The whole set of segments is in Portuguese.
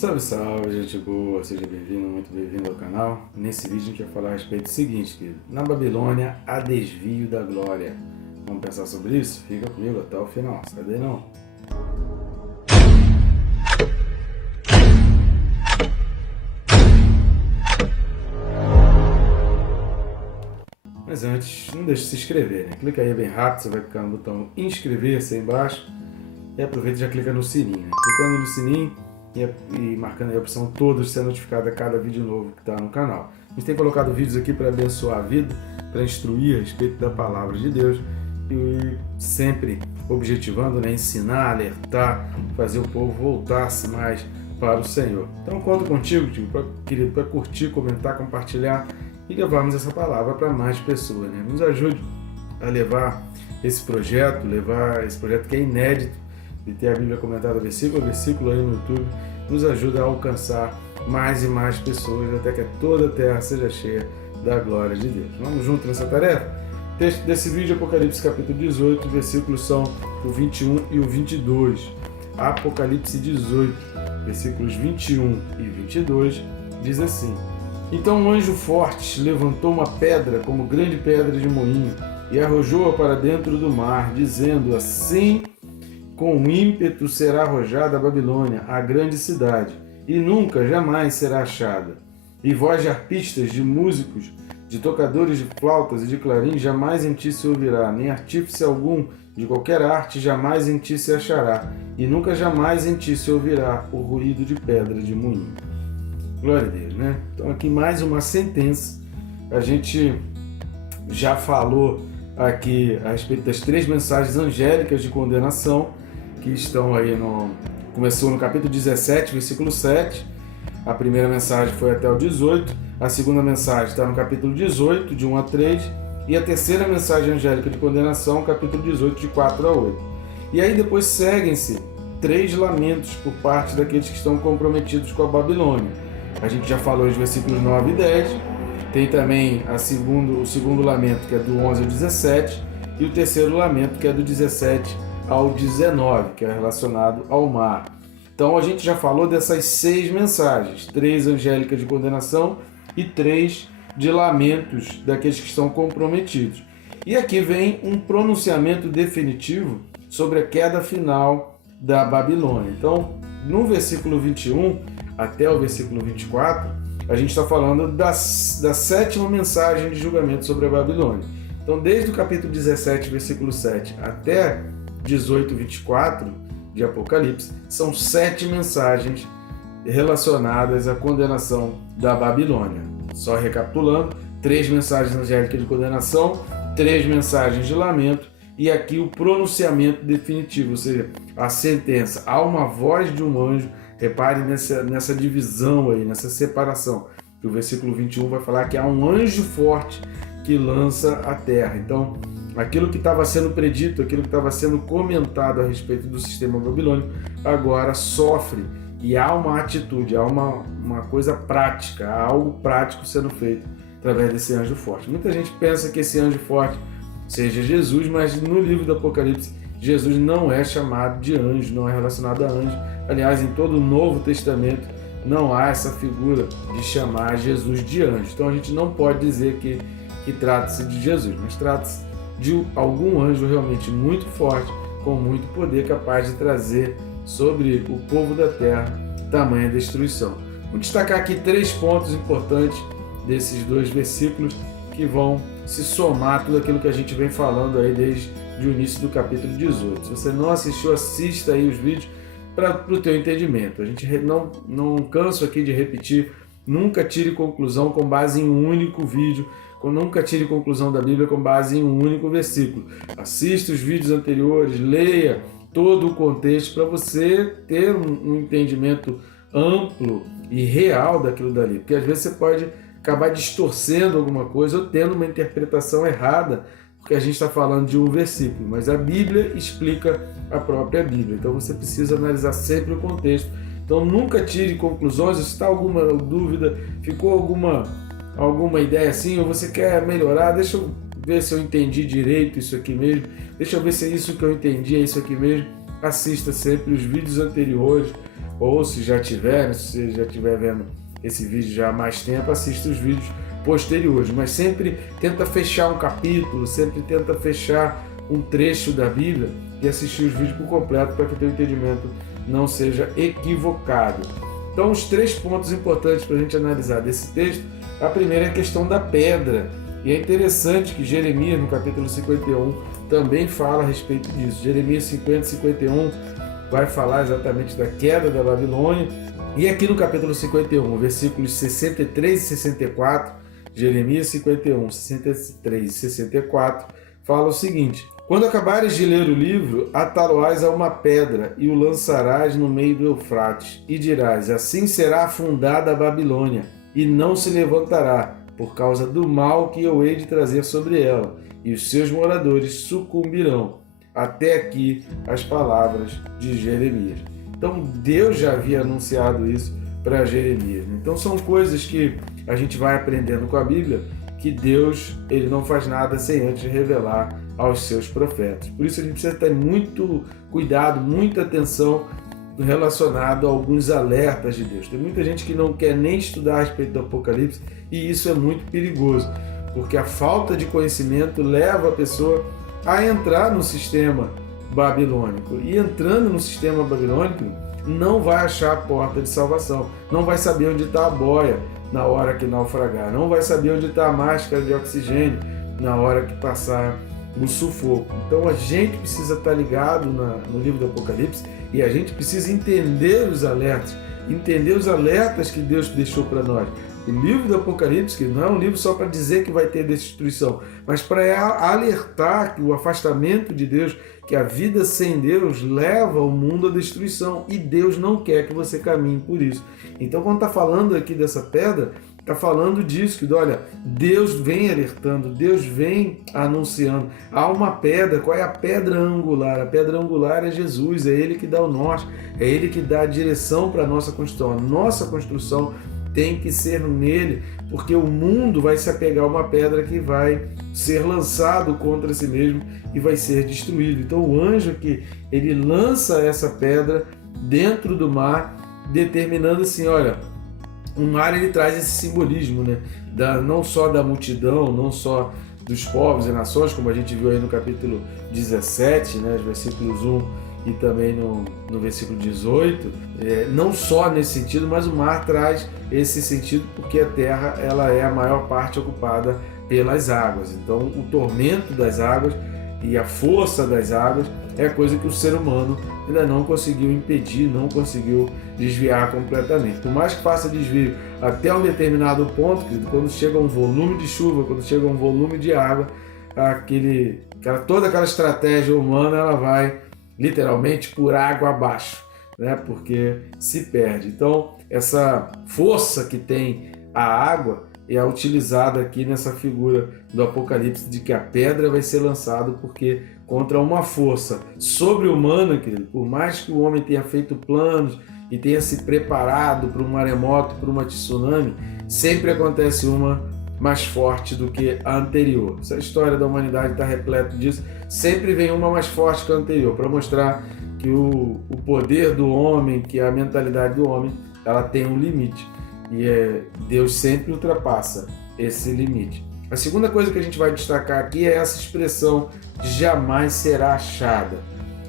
Salve, salve, gente boa, seja bem-vindo, muito bem-vindo ao canal. Nesse vídeo a gente vai falar a respeito do seguinte, querido. Na Babilônia há desvio da glória. Vamos pensar sobre isso? Fica comigo até o final, sai daí não. Mas antes, não deixe de se inscrever, né? Clica aí bem rápido, você vai clicar no botão inscrever-se aí embaixo. E aproveita e já clica no sininho, né? Clicando no sininho e marcando a opção todas de ser notificado a cada vídeo novo que está no canal. A gente tem colocado vídeos aqui para abençoar a vida, para instruir a respeito da palavra de Deus e sempre objetivando, né, ensinar, alertar, fazer o povo voltar-se mais para o Senhor. Então conto contigo, querido, para curtir, comentar, compartilhar e levarmos essa palavra para mais pessoas, né? Nos ajude a levar esse projeto que é inédito, de ter a Bíblia comentada versículo a versículo aí no YouTube, nos ajuda a alcançar mais e mais pessoas, até que toda a terra seja cheia da glória de Deus. Vamos juntos nessa tarefa? O texto desse vídeo é Apocalipse capítulo 18, versículos são o 21 e o 22. Apocalipse 18, versículos 21 e 22, diz assim: Então um anjo forte levantou uma pedra como grande pedra de moinho e arrojou-a para dentro do mar, dizendo: Assim com ímpeto será arrojada a Babilônia, a grande cidade, e nunca, jamais será achada. E voz de arpistas, de músicos, de tocadores de flautas e de clarins jamais em ti se ouvirá, nem artífice algum de qualquer arte jamais em ti se achará, e nunca jamais em ti se ouvirá o ruído de pedra de moinho. Glória a Deus, né? Então aqui mais uma sentença. A gente já falou aqui a respeito das 3 mensagens angélicas de condenação, que estão aí começou no capítulo 17, versículo 7. A primeira mensagem foi até o 18, a segunda mensagem está no capítulo 18, de 1 a 3, e a terceira mensagem angélica de condenação, capítulo 18, de 4 a 8. E aí depois seguem-se 3 lamentos por parte daqueles que estão comprometidos com a Babilônia. A gente já falou os versículos 9 e 10, tem também o segundo lamento, que é do 11 ao 17, e o terceiro lamento, que é do 17 ao 19, que é relacionado ao mar. Então a gente já falou dessas 6 mensagens, 3 angélicas de condenação e 3 de lamentos daqueles que estão comprometidos. E aqui vem um pronunciamento definitivo sobre a queda final da Babilônia. Então, no versículo 21 até o versículo 24, a gente está falando da 7ª mensagem de julgamento sobre a Babilônia. Então, desde o capítulo 17, versículo 7 até 18, 24 de Apocalipse, são 7 mensagens relacionadas à condenação da Babilônia. Só recapitulando, 3 mensagens angélicas de condenação, 3 mensagens de lamento e aqui o pronunciamento definitivo, ou seja, a sentença. Há uma voz de um anjo, repare nessa divisão aí, nessa separação, que o versículo 21 vai falar que há um anjo forte que lança a terra. Então, aquilo que estava sendo predito, aquilo que estava sendo comentado a respeito do sistema babilônico, agora sofre e há uma atitude, há uma coisa prática, há algo prático sendo feito através desse anjo forte. Muita gente pensa que esse anjo forte seja Jesus, mas no livro do Apocalipse, Jesus não é chamado de anjo, não é relacionado a anjo. Aliás, em todo o Novo Testamento não há essa figura de chamar Jesus de anjo. Então a gente não pode dizer que trata-se de Jesus, mas trata-se de algum anjo realmente muito forte, com muito poder, capaz de trazer sobre o povo da terra tamanha destruição. Vou destacar aqui 3 pontos importantes desses 2 versículos que vão se somar tudo aquilo que a gente vem falando aí desde o início do capítulo 18. Se você não assistiu, assista aí os vídeos para o teu entendimento. A gente não canso aqui de repetir, nunca tire conclusão com base em um único vídeo, nunca tire conclusão da Bíblia com base em um único versículo. Assista os vídeos anteriores, leia todo o contexto para você ter um entendimento amplo e real daquilo dali. Porque às vezes você pode acabar distorcendo alguma coisa ou tendo uma interpretação errada, porque a gente está falando de um versículo, mas a Bíblia explica a própria Bíblia. Então você precisa analisar sempre o contexto. Então nunca tire conclusões. Se está alguma dúvida, ficou alguma ideia assim, ou você quer melhorar, deixa eu ver se eu entendi direito isso aqui mesmo, deixa eu ver se é isso que eu entendi, é isso aqui mesmo. Assista sempre os vídeos anteriores, ou se já tiver, se você já estiver vendo esse vídeo já há mais tempo, assista os vídeos posteriores, mas sempre tenta fechar um capítulo, sempre tenta fechar um trecho da Bíblia e assistir os vídeos por completo para que o teu entendimento não seja equivocado. Então, os 3 pontos importantes para a gente analisar desse texto, a primeira é a questão da pedra, e é interessante que Jeremias, no capítulo 51, também fala a respeito disso. Jeremias 50 e 51 vai falar exatamente da queda da Babilônia, e aqui no capítulo 51, versículos 63 e 64, Jeremias 51, 63 e 64, fala o seguinte: quando acabares de ler o livro, atá-lo-ás a uma pedra e o lançarás no meio do Eufrates, e dirás: assim será afundada a Babilônia, e não se levantará, por causa do mal que eu hei de trazer sobre ela, e os seus moradores sucumbirão. Até aqui as palavras de Jeremias. Então Deus já havia anunciado isso para Jeremias. Então são coisas que a gente vai aprendendo com a Bíblia, que Deus ele não faz nada sem antes revelar aos seus profetas. Por isso a gente precisa ter muito cuidado, muita atenção relacionado a alguns alertas de Deus. Tem muita gente que não quer nem estudar a respeito do Apocalipse, e isso é muito perigoso, porque a falta de conhecimento leva a pessoa a entrar no sistema babilônico, e entrando no sistema babilônico não vai achar a porta de salvação, não vai saber onde está a boia na hora que naufragar, não vai saber onde está a máscara de oxigênio na hora que passar o sufoco. Então a gente precisa estar ligado no livro do Apocalipse, e a gente precisa entender os alertas que Deus deixou para nós. O livro do Apocalipse, que não é um livro só para dizer que vai ter destruição, mas para alertar que o afastamento de Deus, que a vida sem Deus leva o mundo à destruição, e Deus não quer que você caminhe por isso. Então, quando está falando aqui dessa pedra, está falando disso, que olha, Deus vem alertando, Deus vem anunciando. Há uma pedra, qual é a pedra angular? A pedra angular é Jesus, é Ele que dá o norte, é Ele que dá a direção para a nossa construção. A nossa construção tem que ser nele, porque o mundo vai se apegar a uma pedra que vai ser lançado contra si mesmo e vai ser destruído. Então o anjo aqui, ele lança essa pedra dentro do mar, determinando assim, olha, o mar ele traz esse simbolismo, né? Não só da multidão, não só dos povos e nações, como a gente viu aí no capítulo 17, né, os versículos 1 e também no versículo 18, não só nesse sentido, mas o mar traz esse sentido porque a terra ela é a maior parte ocupada pelas águas. Então o tormento das águas e a força das águas é coisa que o ser humano ainda não conseguiu impedir, não conseguiu desviar completamente. Por mais que faça desvio até um determinado ponto, quando chega um volume de chuva, quando chega um volume de água, toda aquela estratégia humana ela vai literalmente por água abaixo, né? Porque se perde. Então, essa força que tem a água é utilizada aqui nessa figura do Apocalipse, de que a pedra vai ser lançada, porque contra uma força sobre-humana, querido, por mais que o homem tenha feito planos e tenha se preparado para um maremoto, para uma tsunami, sempre acontece uma mais forte do que a anterior. Essa história da humanidade está repleta disso. Sempre vem uma mais forte que a anterior, para mostrar que o poder do homem, que a mentalidade do homem, ela tem um limite. E Deus sempre ultrapassa esse limite. A segunda coisa que a gente vai destacar aqui é essa expressão jamais será achada.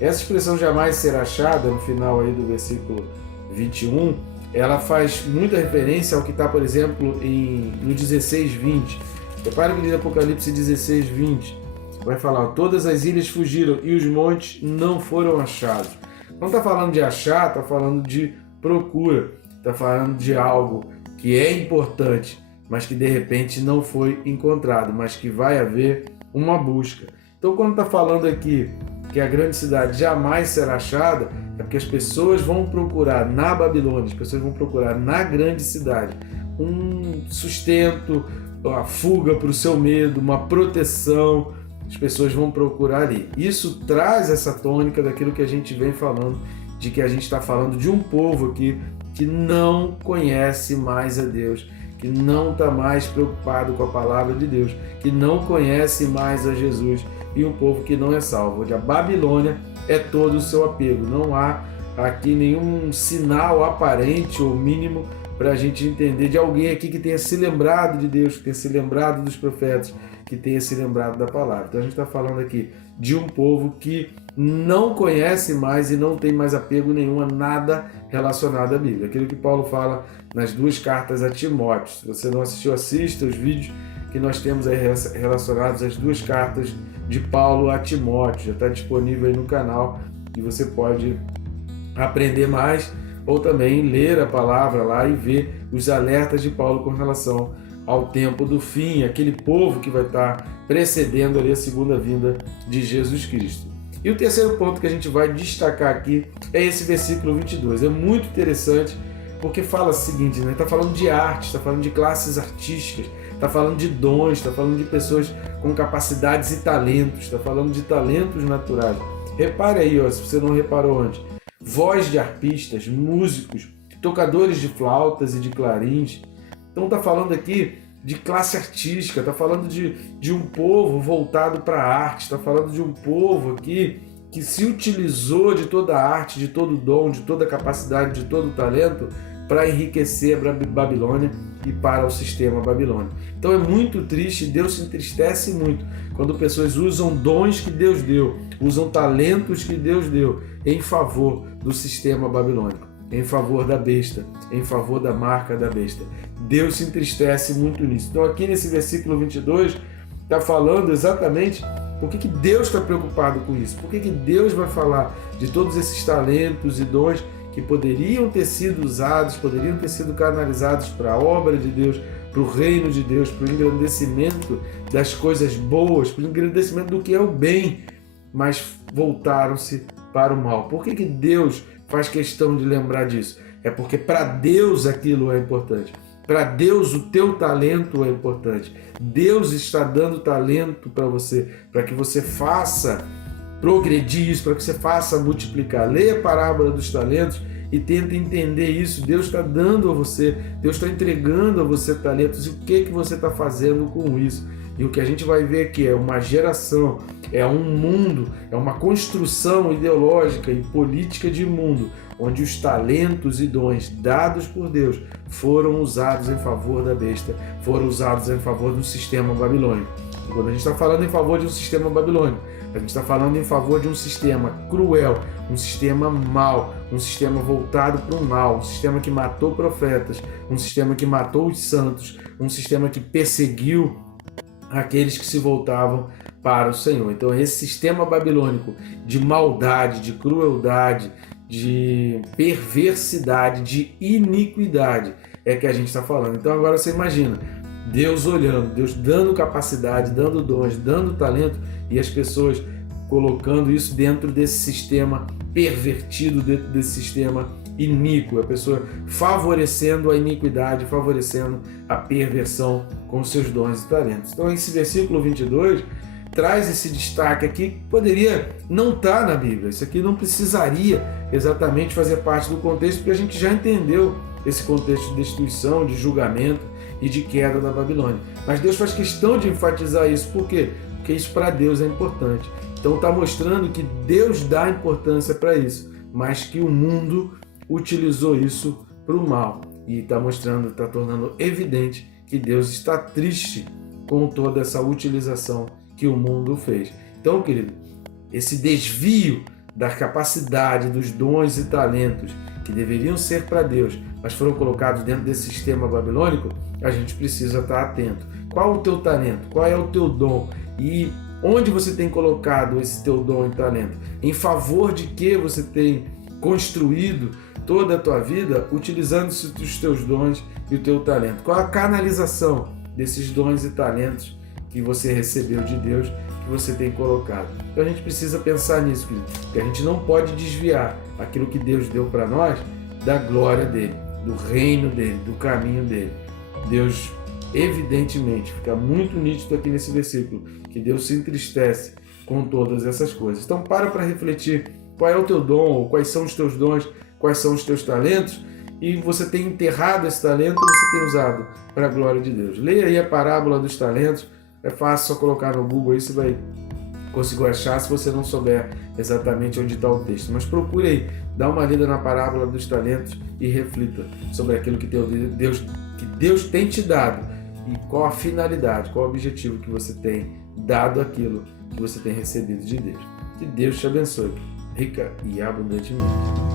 Essa expressão jamais será achada, no final aí do versículo 21, ela faz muita referência ao que está, por exemplo, no 16:20. Repare que diz Apocalipse 16:20. Vai falar, todas as ilhas fugiram e os montes não foram achados. Não está falando de achar, está falando de procura. Está falando de algo que é importante, mas que de repente não foi encontrado, mas que vai haver uma busca. Então, quando está falando aqui que a grande cidade jamais será achada, é porque as pessoas vão procurar na Babilônia, as pessoas vão procurar na grande cidade um sustento, uma fuga para o seu medo, uma proteção. As pessoas vão procurar ali. Isso traz essa tônica daquilo que a gente vem falando, de que a gente está falando de um povo aqui que não conhece mais a Deus, que não está mais preocupado com a palavra de Deus, que não conhece mais a Jesus, e um povo que não é salvo, onde a Babilônia é todo o seu apego. Não há aqui nenhum sinal aparente ou mínimo para a gente entender de alguém aqui que tenha se lembrado de Deus, que tenha se lembrado dos profetas, que tenha se lembrado da palavra. Então a gente está falando aqui de um povo que não conhece mais e não tem mais apego nenhum a nada relacionado à Bíblia. Aquilo que Paulo fala nas 2 cartas a Timóteo. Se você não assistiu, assista os vídeos que nós temos aí relacionados às 2 cartas de Paulo a Timóteo. Já está disponível aí no canal e você pode aprender mais ou também ler a palavra lá e ver os alertas de Paulo com relação ao tempo do fim, aquele povo que vai estar precedendo ali a segunda vinda de Jesus Cristo. E o terceiro ponto que a gente vai destacar aqui é esse versículo 22. É muito interessante porque fala o seguinte, né? Está falando de arte, está falando de classes artísticas, está falando de dons, está falando de pessoas com capacidades e talentos, está falando de talentos naturais. Repare aí, ó, se você não reparou antes, voz de arpistas, músicos, tocadores de flautas e de clarins. Então está falando aqui de classe artística, está falando de um povo voltado para a arte, está falando de um povo aqui que se utilizou de toda a arte, de todo o dom, de toda a capacidade, de todo o talento para enriquecer a Babilônia e para o sistema babilônico. Então é muito triste, Deus se entristece muito quando pessoas usam dons que Deus deu, usam talentos que Deus deu em favor do sistema babilônico, em favor da besta, em favor da marca da besta. Deus se entristece muito nisso. Então aqui nesse versículo 22 está falando exatamente por que Deus está preocupado com isso, por que Deus vai falar de todos esses talentos e dons que poderiam ter sido usados, poderiam ter sido canalizados para a obra de Deus, para o reino de Deus, para o engrandecimento das coisas boas, para o engrandecimento do que é o bem, mas voltaram-se para o mal. Por que Deus faz questão de lembrar disso? É porque para Deus aquilo é importante. Para Deus o teu talento é importante. Deus está dando talento para você, para que você faça progredir isso, para que você faça multiplicar. Leia a parábola dos talentos e tenta entender isso. Deus está dando a você, Deus está entregando a você talentos e o que você está fazendo com isso. E o que a gente vai ver aqui é uma geração, é um mundo, é uma construção ideológica e política de mundo, onde os talentos e dons dados por Deus foram usados em favor da besta, foram usados em favor do sistema babilônico. E quando a gente está falando em favor de um sistema babilônico, a gente está falando em favor de um sistema cruel, um sistema mau, um sistema voltado para o mal, um sistema que matou profetas, um sistema que matou os santos, um sistema que perseguiu aqueles que se voltavam para o Senhor. Então esse sistema babilônico de maldade, de crueldade, de perversidade, de iniquidade é que a gente está falando. Então agora você imagina, Deus olhando, Deus dando capacidade, dando dons, dando talento e as pessoas colocando isso dentro desse sistema pervertido, dentro desse sistema iníquo, a pessoa favorecendo a iniquidade, favorecendo a perversão com seus dons e talentos. Então esse versículo 22 traz esse destaque aqui que poderia não estar na Bíblia. Isso aqui não precisaria exatamente fazer parte do contexto, porque a gente já entendeu esse contexto de destruição, de julgamento e de queda da Babilônia. Mas Deus faz questão de enfatizar isso. Por quê? Porque isso para Deus é importante. Então está mostrando que Deus dá importância para isso, mas que o mundo utilizou isso para o mal. E está mostrando, está tornando evidente que Deus está triste com toda essa utilização que o mundo fez. Então, querido, esse desvio da capacidade, dos dons e talentos que deveriam ser para Deus, mas foram colocados dentro desse sistema babilônico, a gente precisa estar atento. Qual o teu talento? Qual é o teu dom? E onde você tem colocado esse teu dom e talento? Em favor de que você tem construído toda a tua vida utilizando-se dos teus dons e o teu talento? Qual a canalização desses dons e talentos que você recebeu de Deus, que você tem colocado? Então a gente precisa pensar nisso, querido, que a gente não pode desviar aquilo que Deus deu para nós da glória dele, do reino dele, do caminho dele. Deus, evidentemente, fica muito nítido aqui nesse versículo, que Deus se entristece com todas essas coisas. Então para refletir qual é o teu dom, quais são os teus dons, quais são os teus talentos, e você tem enterrado esse talento ou você tem usado para a glória de Deus. Leia aí a parábola dos talentos, é fácil, só colocar no Google aí, você vai conseguiu achar se você não souber exatamente onde está o texto. Mas procure aí, dá uma lida na parábola dos talentos e reflita sobre aquilo que Deus tem te dado e qual a finalidade, qual o objetivo que você tem dado aquilo que você tem recebido de Deus. Que Deus te abençoe, rica e abundantemente.